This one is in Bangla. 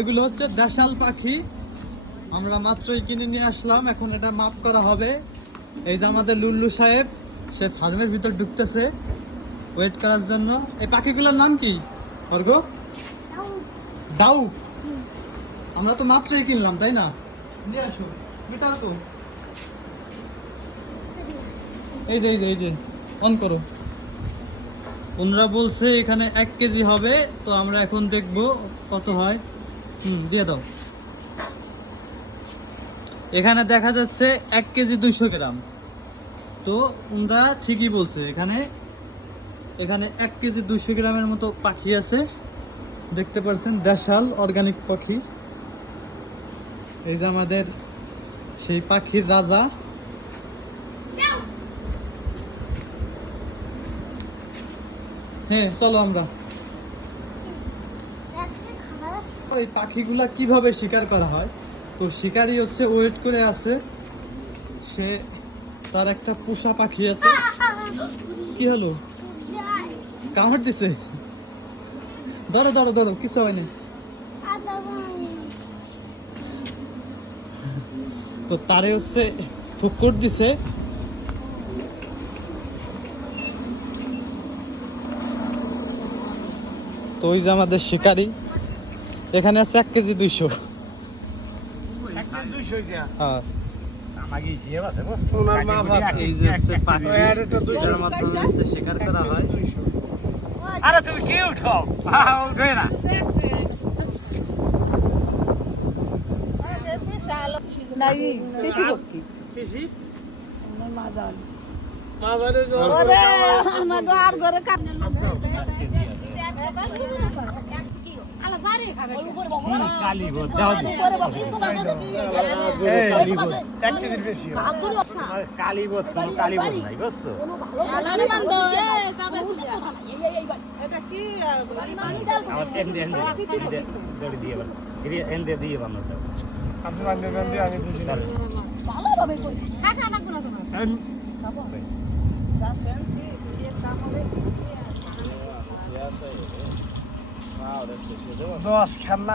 এগুলো হচ্ছে দেশাল পাখি, আমরা মাত্রই কিনে নিয়ে আসলাম, এখন এটা মাপ করা হবে। এই যে আমাদের লুল্লু সাহেব, সে ফার্মের ভিতর ঢুকতেছে ওয়েট করার জন্য। এই পাখিগুলোর নাম কি অর্ঘ? ডাউক। আমরা তো মাত্রই কিনলাম, তাই না? নিয়ে আসো মিটার তো। এই যে এই যে এই যে অন করো। ওনারা বলছে এখানে 1 কেজি হবে, তো আমরা এখন দেখব কত হয়। দিয়ে দাও। এখানে দেখা যাচ্ছে 1 কেজি 200 গ্রাম। তো ওনারা ঠিকই বলছে, এখানে 1 কেজি 200 গ্রামের মতো পাখি আছে। দেখতে পাচ্ছেন দেশাল অর্গানিক পাখি। এই যে আমাদের সেই পাখির রাজা। হ্যাঁ চলো আমরা। ওই পাখিগুলা কিভাবে শিকার করা হয়, তো শিকারি হচ্ছে ওয়েট করে আছে, সে তার একটা পোষা পাখি আছে। কি হলো? কামড় দিছে? ধরো ধরো ধরো, কিছু হয়নি। তো তারে হচ্ছে ঠুক্কর দিছে। তো ওই যে আমাদের শিকারি, এখানে আছে 1 কেজি 200। হ্যাঁ এই যে হচ্ছে পাখি, এটার মাধ্যমে হচ্ছে শিকার করা হয়। আরে তুমি কি উঠো উঠোই না। কালীবোধ নাই বুঝছো? দশ খেলনা